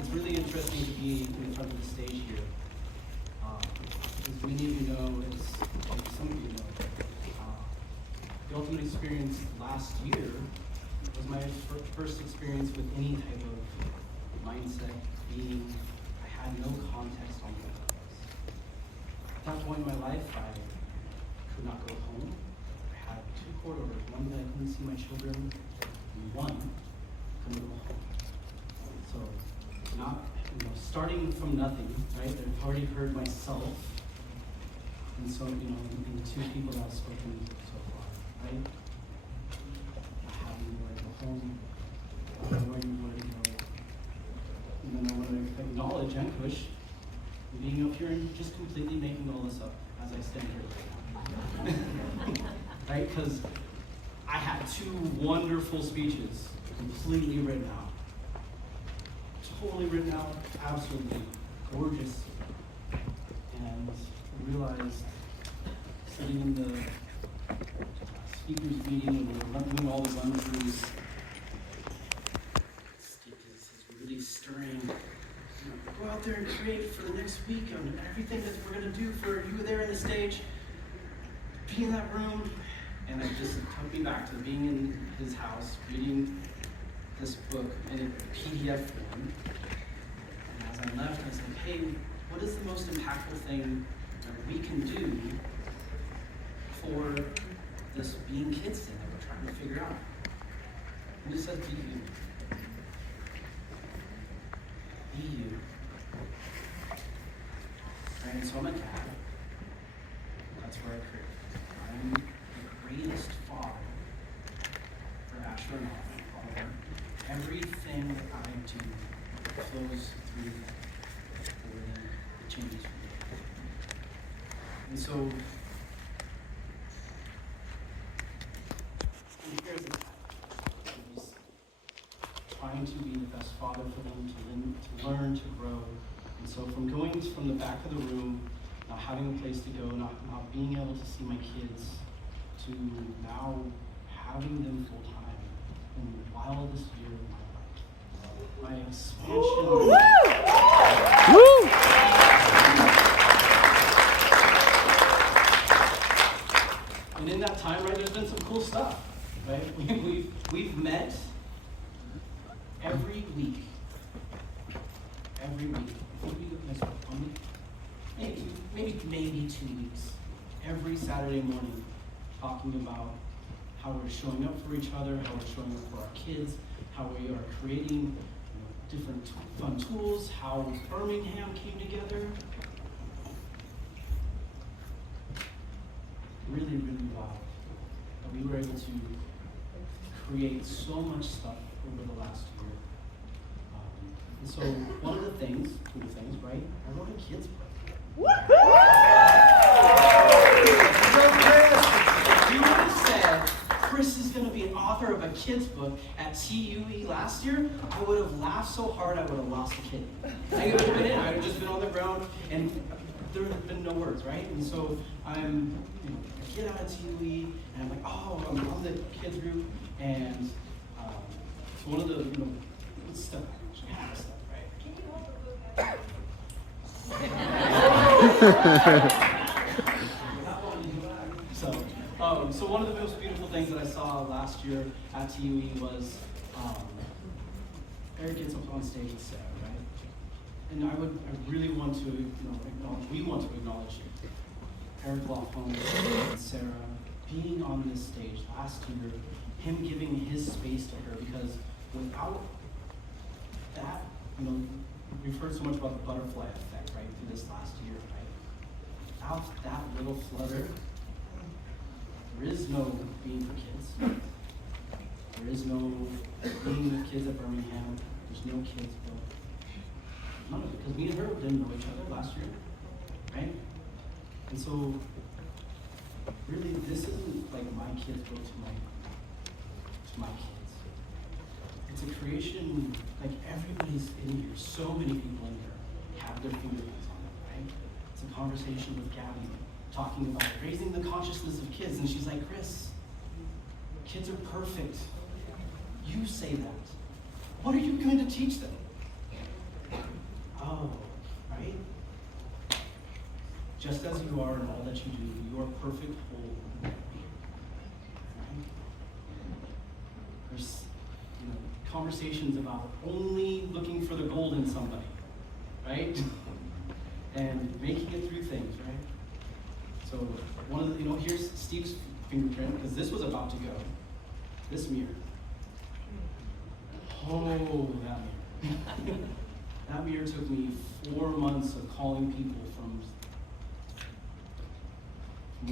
It's really interesting to be in front of the stage here. As many of you know, as some of you know, the ultimate experience last year was my first experience with any type of mindset, being. I had no context on what it was. At that point in my life, I could not go home. I had 2 court orders, one that I couldn't see my children, and one couldn't go home. So, not, starting from nothing, right? I've already heard myself, and so, in the 2 people that I've spoken so far, right? Not having where to go home, not knowing where to go. And then I want to acknowledge and push being up here and just completely making all this up as I stand here right now. Right? Because I had 2 wonderful speeches completely written out. Totally written out, absolutely gorgeous. And I realized sitting in the speakers meeting and we're doing all the run-throughs, it's really stirring. Go out there and create for the next week on everything that we're going to do for you there on the stage. Be in that room. And it just took me back to being in his house, reading this book in a PDF form. And as I left, I said, hey, what is the most impactful thing that we can do for this being kids thing that we're trying to figure out? And he said, be you. Be you. Right, and so I'm a dad. That's where I create. I'm the greatest father for Asher and I. Everything that I do flows through them, or it changes for me. And so, here's the time. He's trying to be the best father for them, to learn, to grow. And so from going from the back of the room, not having a place to go, not being able to see my kids, to now having them full time in the wildest year of my life. My expansion. And in that time, right, there's been some cool stuff, right? We've met every week. Every week. Maybe 2 weeks. Every Saturday morning, talking about how we're showing up for each other, how we're showing up for our kids, how we are creating different fun tools, how Birmingham came together. Really, really wild. And we were able to create so much stuff over the last year. And so one of the things, cool things, right? I wrote a kid's book. If you would have said Chris is going to be an author of a kid's book at TUE last year, I would have laughed so hard I would have lost a kid. I would have been in. I would have just been on the ground, and there would have been no words, right? And so I'm a kid out of TUE, and I'm like, oh, I'm on the kids group, and so one of the stuff. So one of the most beautiful things that I saw last year at TUE was Eric gets up on stage with Sarah, right? And I really want to, we want to acknowledge Eric Laughlin and Sarah being on this stage last year, him giving his space to her, because without that, we've heard so much about the butterfly effect, right, through this last year, right? Without that little flutter, there is no being for kids. There is no being with kids at Birmingham. There's no kids built. None of it, because me and her didn't know each other last year, right? And so, really, this isn't like my kids built to my kids. It's a creation, like everybody's in here, so many people in here have their fingerprints on it, right? It's a conversation with Gabby, talking about raising the consciousness of kids, and she's like, Chris, kids are perfect. You say that. What are you going to teach them? just as you are in all that you do, you are perfect, whole. Right? There's conversations about only looking for the gold in somebody, right? And making it through things, right? So one of the, here's Steve's fingerprint, because this was about to go. This mirror. Oh, that mirror. That mirror took me 4 months of calling people from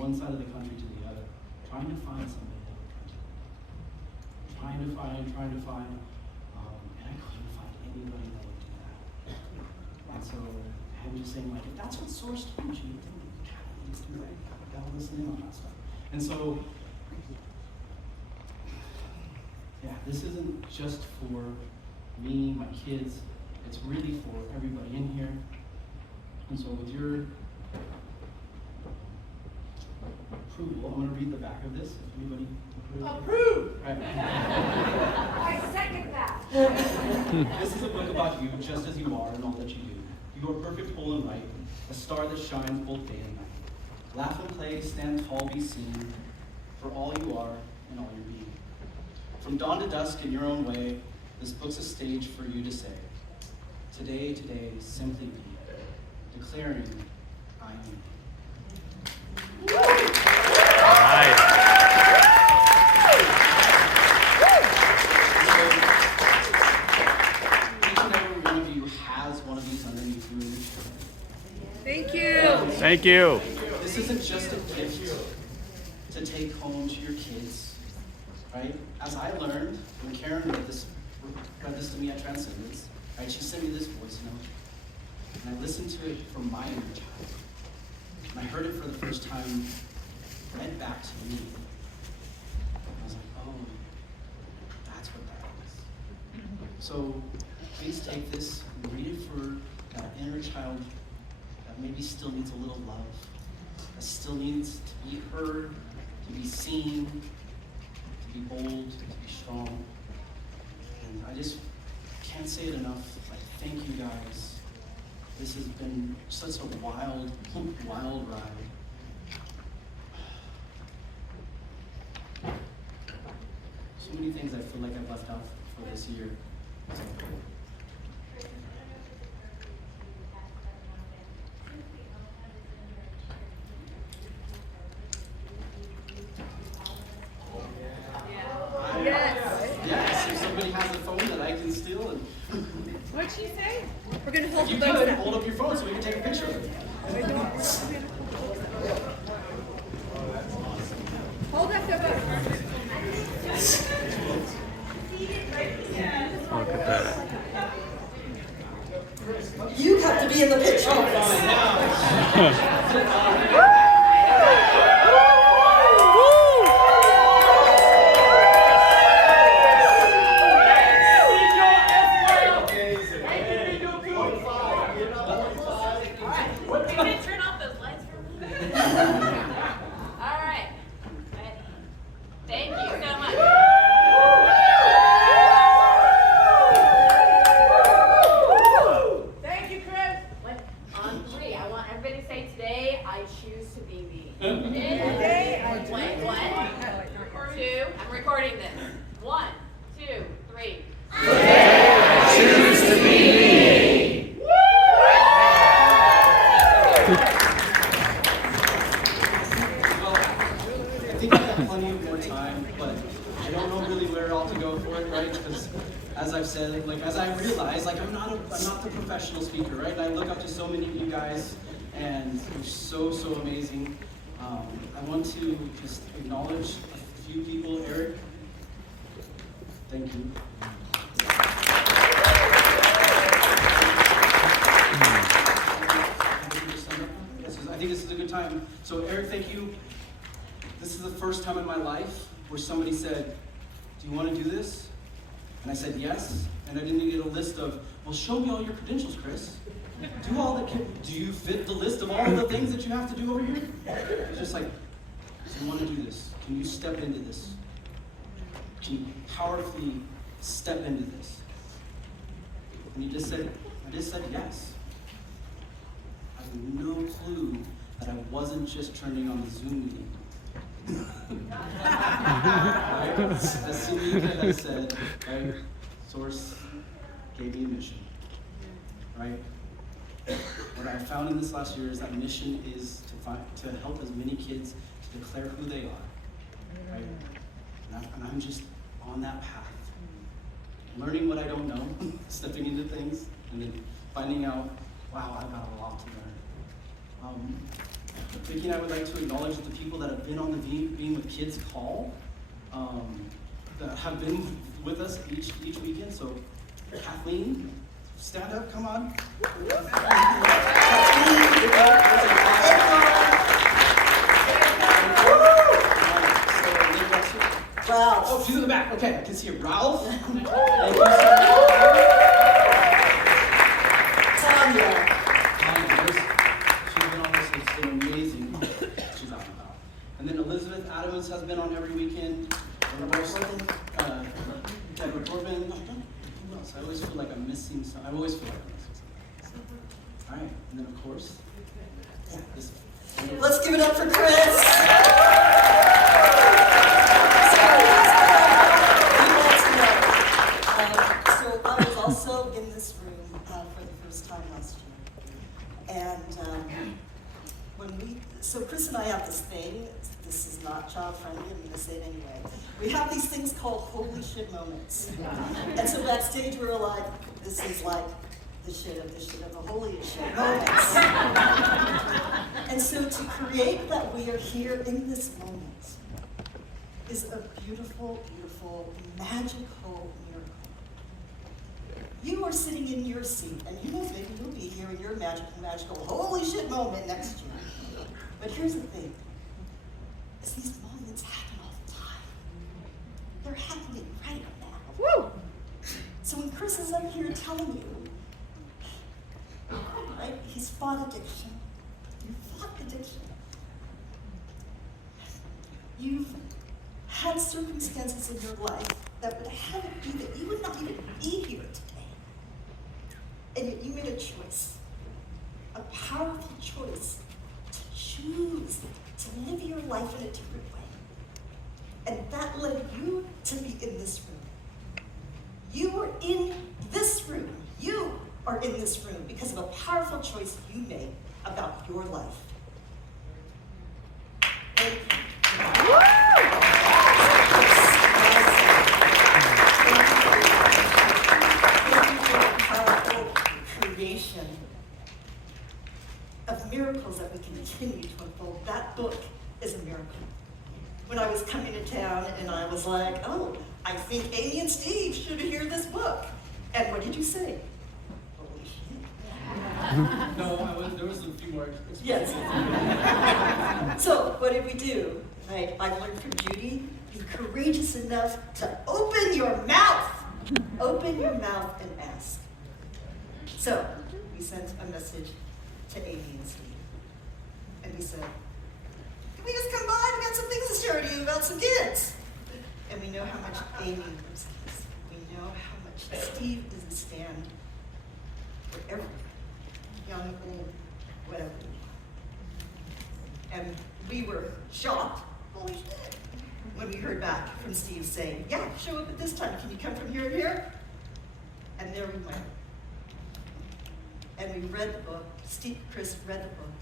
one side of the country to the other, trying to find somebody that would print it. Trying to find, and I couldn't find anybody that would do that. And so I'm just saying, like, if that's what Source told you, then you kind of need to listen in on that stuff. And so, yeah, this isn't just for me, my kids. It's really for everybody in here. And so with your approval, I'm going to read the back of this. If anybody Approved! Right. I second that. This is a book about you, just as you are in all that you do. You are perfect, whole, and right, a star that shines both day and night. Laugh and play, stand tall, be seen, for all you are and all your being. From dawn to dusk in your own way, this book's a stage for you to say, today, simply be, declaring, I am. All right. Each and every one of you has one of these underneath you in your chair. Thank you. Thank you. This isn't just a gift to take home to your kids, right? As I learned when Karen read this to me at Transcendence, right? She sent me this voice note, and I listened to it from my inner child. And I heard it for the first time read back to me. I was like, oh, that's what that is. So please take this and read it for that inner child that maybe still needs a little love, that still needs to be heard, to be seen, to be bold, to be strong. And I just can't say it enough. Like, thank you guys. This has been such a wild, wild ride. So many things I feel like I've left out for this year. So, yes, if somebody has a phone that I can steal, and What'd she say? We're going to hold you the could phone. hold up your phone so we can take a picture of it. Hold up the phone. Look at that. You have to be in the picture. Turn off those lights for me. All right. Ready. Thank you so much. Thank you, Chris. On 3, I want everybody to say, today I choose to be me. Today I Wait, what? 2, I'm recording this. 1, 2, 3. Choose to be me. Well, I think I have plenty of more time, but I don't know really where all to go for it, right? Because as I've said, like as I realize, like I'm not the professional speaker, right? And I look up to so many of you guys, and you're so amazing. I want to just acknowledge a few people. Eric, thank you. I think this is a good time. So Eric, thank you. This is the first time in my life where somebody said, do you want to do this? And I said yes. And I didn't get a list of, well, show me all your credentials, Chris. Do you fit the list of all the things that you have to do over here? It's just like, do you want to do this? Can you step into this? Can you powerfully step into this? And I just said yes. I have no clue that I wasn't just turning on the Zoom meeting. Right? As Cindy has said, right? Source gave me a mission, right? What I found in this last year is that mission is to help as many kids to declare who they are, right? And I'm just on that path, learning what I don't know, stepping into things, and then finding out, wow, I've got a lot to learn. Vicki and I would like to acknowledge the people that have been on the Being with Kids call, that have been with us each weekend. So, Kathleen, stand up, come on. Wow. Oh, she's in the back. Okay, I can see you. Ralph. Thank you so Tanya. She's been on this. It's been amazing. She's out and about. And then Elizabeth Adams has been on every weekend. Deborah Corbin. Who else? I always feel like I'm missing some. I always feel like I'm missing something. All right, and then of course, this. Let's give it up for Chris. So I was also in this room for the first time last year. And so Chris and I have this thing. This is not child friendly, I'm going to say it anyway. We have these things called holy shit moments. And so backstage we're like, this is like the shit of the holy shit moments. And so to create that we are here in this moment is a beautiful, beautiful, magical miracle. You are sitting in your seat, and you know maybe you'll be here in your magical, holy shit moment next year. But here's the thing. Is these moments happen all the time. They're happening right now. Woo! So when Chris is up here telling you, right, he's fought addiction. You fought addiction. You've had circumstances in your life that would have it be that you would not even be here today. And yet you made a choice, a powerful choice to choose to live your life in a different way. And that led you to be in this room. You are in this room. You are in this room because of a powerful choice you made about your life. Thank you. Powerful creation of miracles that we continue to unfold. That book is a miracle. When I was coming to town and I was like, oh, I think Amy and Steve should hear this book. And what did you say? Holy shit. No, there was a few more. Yes. So what did we do? Right? I learned from Judy, be courageous enough to open your mouth. Open your mouth and ask. So we sent a message to Amy and Steve. And we said, can we just come by? We got some things to share with you about some kids. And we know how much Amy loves kids. We know how much Steve is a stand for everyone, young, old, whatever. And we were shocked, holy shit, when we heard back from Steve saying, yeah, show up at this time. Can you come from here to here? And there we went. And we read the book. Steve, Chris read the book.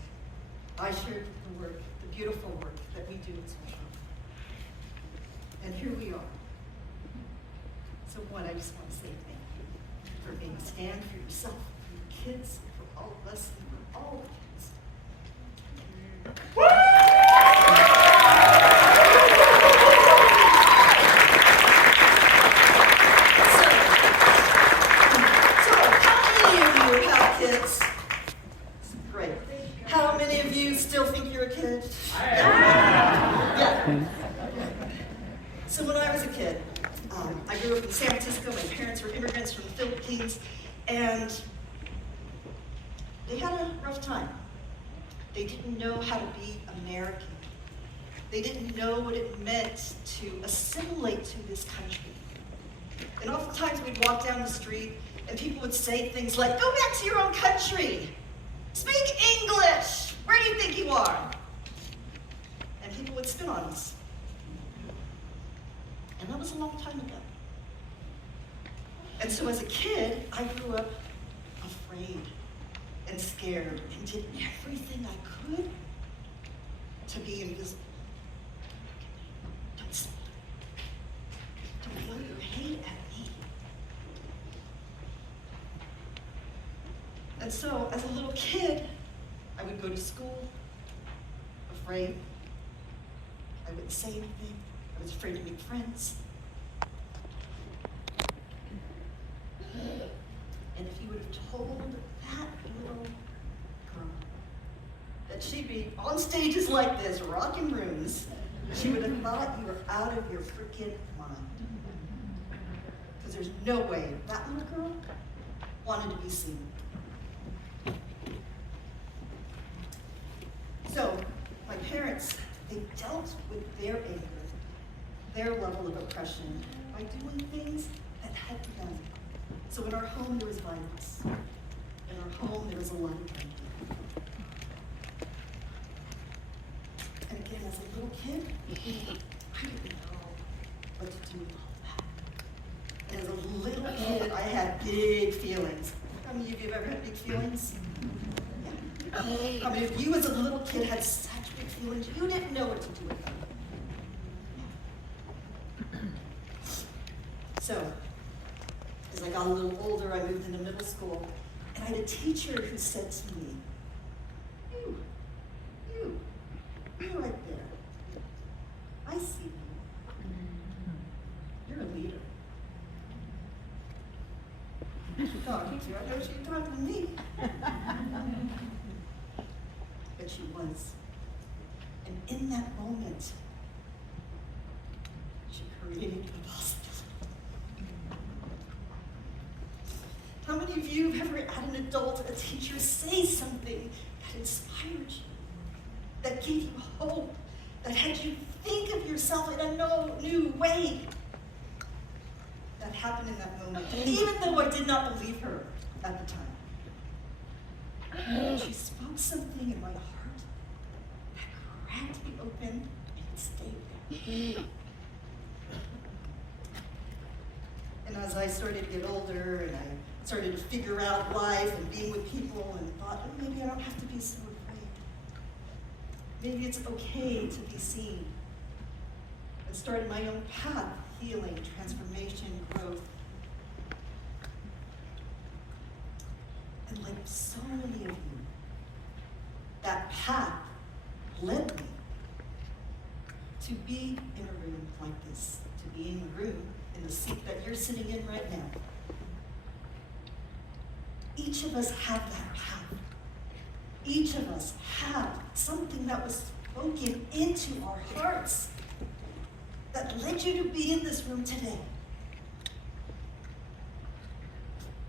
I shared the work, the beautiful work that we do in social. And here we are. So one, I just want to say thank you for being a stand for yourself, for your kids, for all of us, and for all the kids. So how many of you have kids? Great. How many of you still think you're a kid? Yeah. So when I was a kid, I grew up in San Francisco. My parents were immigrants from the Philippines, and they had a rough time. They didn't know how to be American. They didn't know what it meant to assimilate to this country. And oftentimes we'd walk down the street, and people would say things like, go back to your own country. Speak English. We're Where do you think you are? And people would spit on us. And that was a long time ago. And so as a kid, I grew up afraid and scared and did everything I could to be invisible. Don't smile. Don't throw your hate at me. And so as a little kid, I would go to school afraid. I wouldn't say anything. I was afraid to make friends. And if you would have told that little girl that she'd be on stages like this, rocking rooms, she would have thought you were out of your freaking mind. Because there's no way that little girl wanted to be seen. So, my parents, they dealt with their anger, their level of oppression, by doing things that had to be done. So in our home, there was violence. In our home, there was a lot of drinking. And again, as a little kid, I didn't know what to do with all that. And as a little kid, I had big feelings. How many of you have ever had big feelings? Yeah. How many of you as a little kid had such big feelings you didn't know what to do with them? So, as I got a little older, I moved into middle school, and I had a teacher who said to me, you right there, I see you. You're a leader. She's talking to you. I know she's talking to me. But she was. And in that moment, she created a possibility. How many of you have ever had an adult, a teacher, say something that inspired you, that gave you hope, that had you think of yourself in a new way? That happened in that moment, even though I did not believe her at the time. She spoke something in my heart that cracked me open and it stayed there. And as I started to get older and I started to figure out life and being with people and thought, oh, maybe I don't have to be so afraid. Maybe it's okay to be seen. And started my own path, healing, transformation, growth. And like so many of you, that path led me to be in a room like this, to be in a room in the seat that you're sitting in right now. Each of us have that path. Each of us have something that was spoken into our hearts that led you to be in this room today.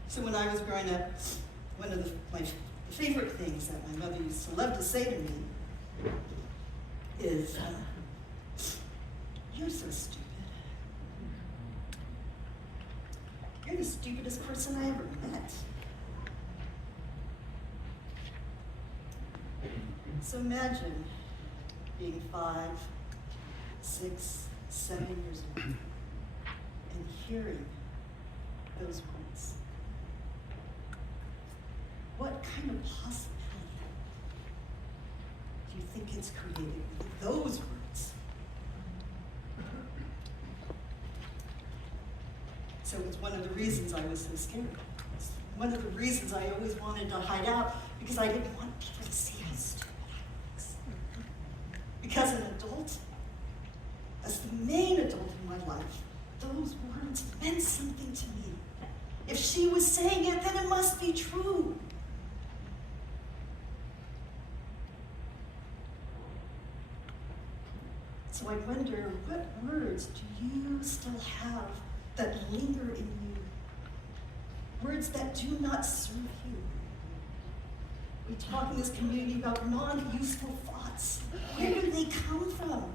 So when I was growing up, one of my favorite things that my mother used to love to say to me is, you're so stupid. You're the stupidest person I ever met. So imagine being 5, 6, 7 years old and hearing those words. What kind of possibility do you think it's created with those words? So it's one of the reasons I was so scared. It's one of the reasons I always wanted to hide out, because I didn't want people to see how stupid I was. Because an adult, as the main adult in my life, those words meant something to me. If she was saying it, then it must be true. So I wonder, what words do you still have that linger in you? Words that do not serve you. We talk in this community about non-useful thoughts. Where do they come from?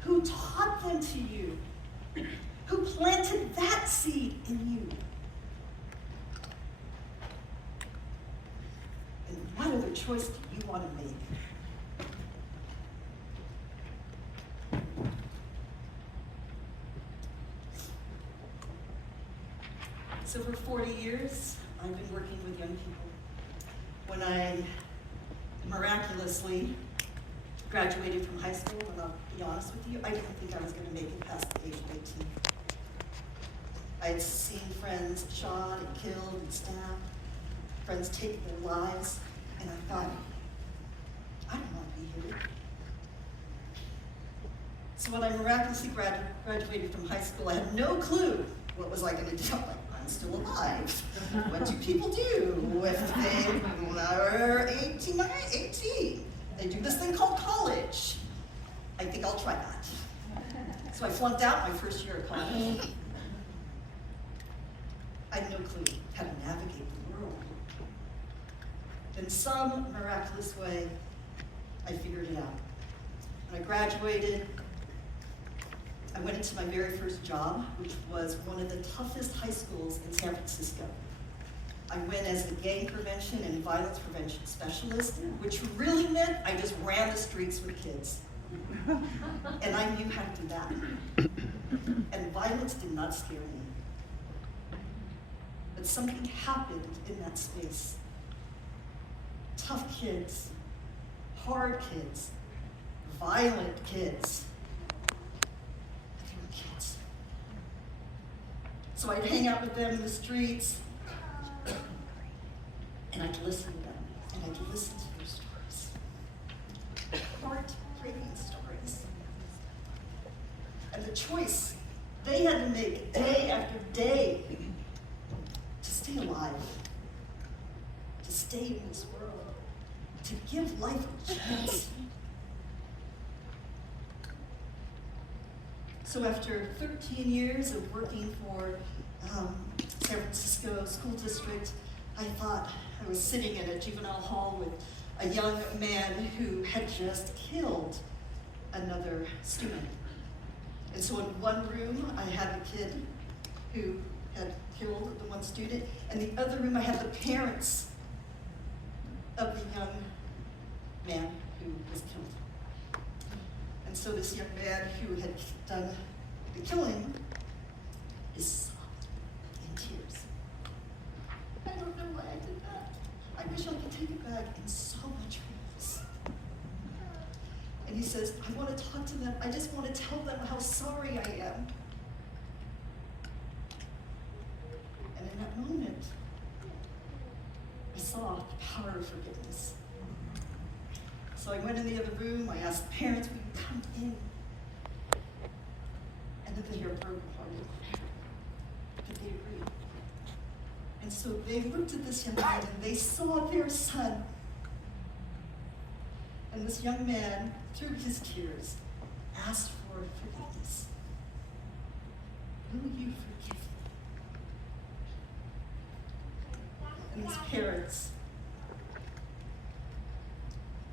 Who taught them to you? Who planted that seed in you? And what other choice do you want to make? So for 40 years, I've been working with young people. When I miraculously graduated from high school, and I'll be honest with you, I didn't think I was going to make it past the age of 18. I had seen friends shot and killed and stabbed, friends take their lives, and I thought, I don't want to be here. So when I miraculously graduated from high school, I had no clue what was I going to do. I'm like, I'm still alive. What do people do if they are 18? They do this thing called college. I think I'll try that. So I flunked out my first year of college. I had no clue how to navigate the world. In some miraculous way, I figured it out. When I graduated, I went into my very first job, which was one of the toughest high schools in San Francisco. I went as a gang prevention and violence prevention specialist, which really meant I just ran the streets with kids. And I knew how to do that. And violence did not scare me. But something happened in that space. Tough kids, hard kids, violent kids. They were kids. So I'd hang out with them in the streets, and I'd listen to them, and I'd listen to their stories. Heartbreaking stories. And the choice they had to make day after day to stay alive, to stay in this world, to give life a chance. So after 13 years of working for San Francisco School District, I thought I was sitting in a juvenile hall with a young man who had just killed another student. And so in one room, I had the kid who had killed the one student, and the other room I had the parents of the young man who was killed. And so this young man who had done the killing is sobbed in tears. I don't know why I did that. I wish I could take it back in so much ways. And he says, I want to talk to them. I just want to tell them how sorry I am. And in that moment, I saw the power of forgiveness. So I went in the other room, I asked the parents, would you come in? And then they were brokenhearted. But they agreed. And so they looked at this young man and they saw their son. And this young man, through his tears, asked for forgiveness. Will you forgive me? And these parents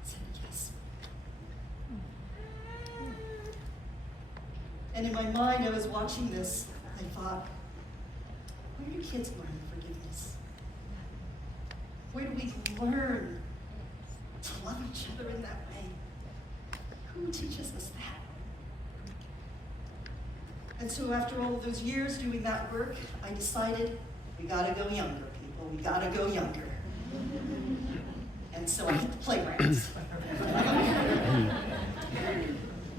said yes. And in my mind, I was watching this, I thought, where do kids learn forgiveness? Where do we learn to love each other in that way? Who teaches us that? And so after all of those years doing that work, I decided we gotta go younger, people. We gotta go younger. And so I hit the playgrounds.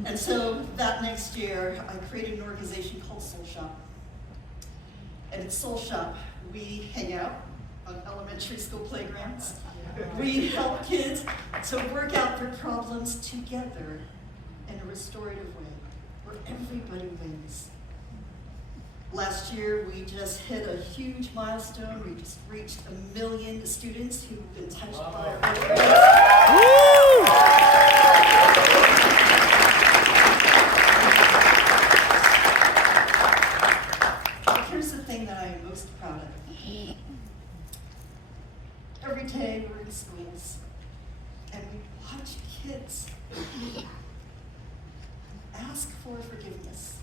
And so that next year, I created an organization called Soul Shop. And at Soul Shop, we hang out on elementary school playgrounds. We help kids to work out their problems together in a restorative way, where everybody wins. Last year, we just hit a huge milestone. We just reached 1 million students who've been touched by our programs. Here's the thing that I am most proud of. Every day we're in schools and we watch kids ask for forgiveness.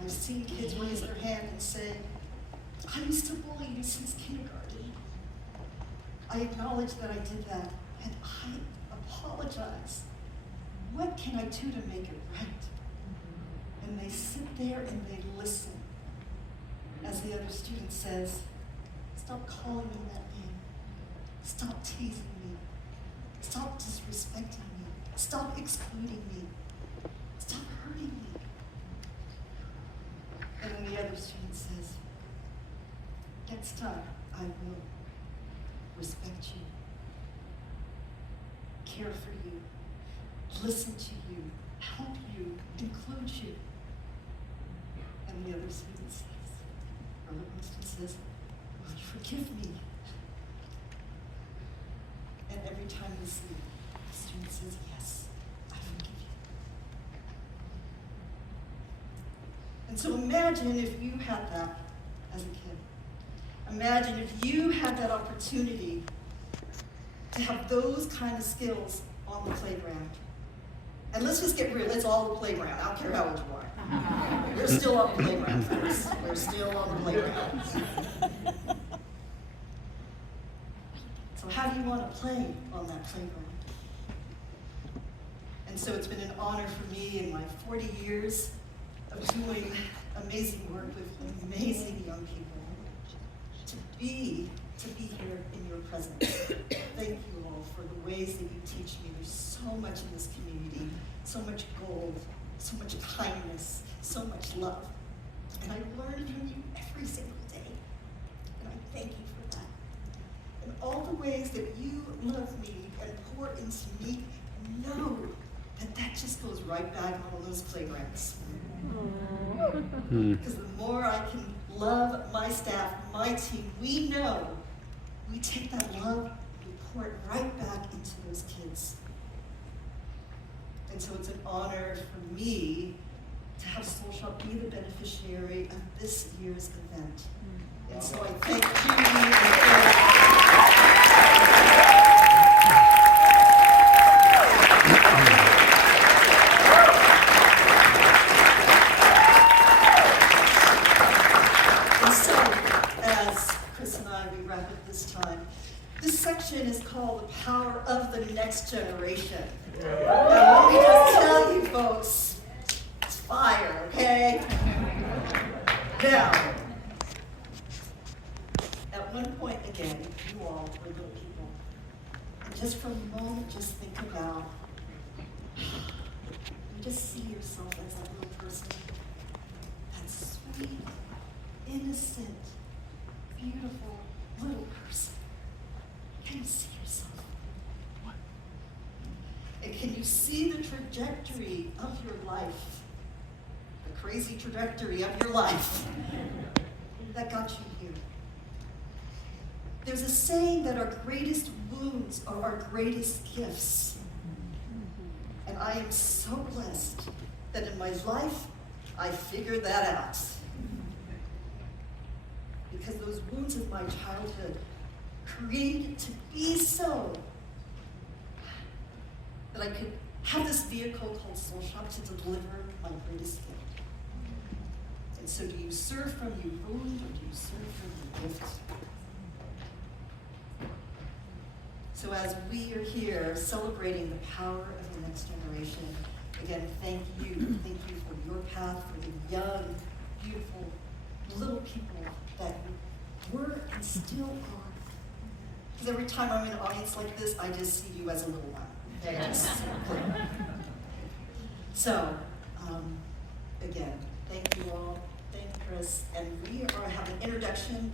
I've seen kids raise their hand and say, I used to bully you since kindergarten. I I acknowledge that I did that, and I apologize. What can I do to make it right? And they sit there and they listen as the other student says, stop calling me that name. Stop teasing me. Stop disrespecting me. Stop excluding me. Stop hurting me. And then the other student says, next time I will respect you, care for you, listen to you, help you, include you. And the other student says, Brother Winston says, will you forgive me? And every time we see it, the student says, yes, I forgive you. And so imagine if you had that as a kid. Imagine if you had that opportunity to have those kind of skills on the playground. And let's just get real, it's all the playground. I don't care how old you are. We're still on the playground, folks. We're still on the playground. So how do you want to play on that playground? And so it's been an honor for me in my 40 years of doing amazing work with amazing young people to be here in your presence. Thank you all for the ways that you teach me. There's so much in this community, so much gold, so much kindness, so much love. And I learn from you every single day. And I thank you for that. And all the ways that you love me and pour into me, know that that just goes right back on those playgrounds. Because the more I can love my staff, my team, we know we take that love and we pour it right back into those kids. And so it's an honor for me to have Soul Shop be the beneficiary of this year's event. And so I thank And so, as Chris and I, we wrap it this time, this section is called The Power of the Next Generation. And let me just tell you folks, it's fire, okay? Now, at one point again, you all were little people. And just for a moment, just think about, you just see yourself as that little person, that sweet, innocent, beautiful little person. Can you see yourself? And can you see the trajectory of your life? The crazy trajectory of your life that got you here. There's a saying that our greatest wounds are our greatest gifts. And I am so blessed that in my life, I figured that out. Because those wounds of my childhood created to be so that I could have this vehicle called Soul Shop to deliver my greatest gift. And so do you serve from your wound or do you serve from your gift? So as we are here celebrating the power of the next generation, again, thank you. Thank you for your path, for the young, beautiful, little people that you were and still are. Because every time I'm in an audience like this, I just see you as a little one. Yes. So, again, thank you all. Thank you, Chris. And we are having an introduction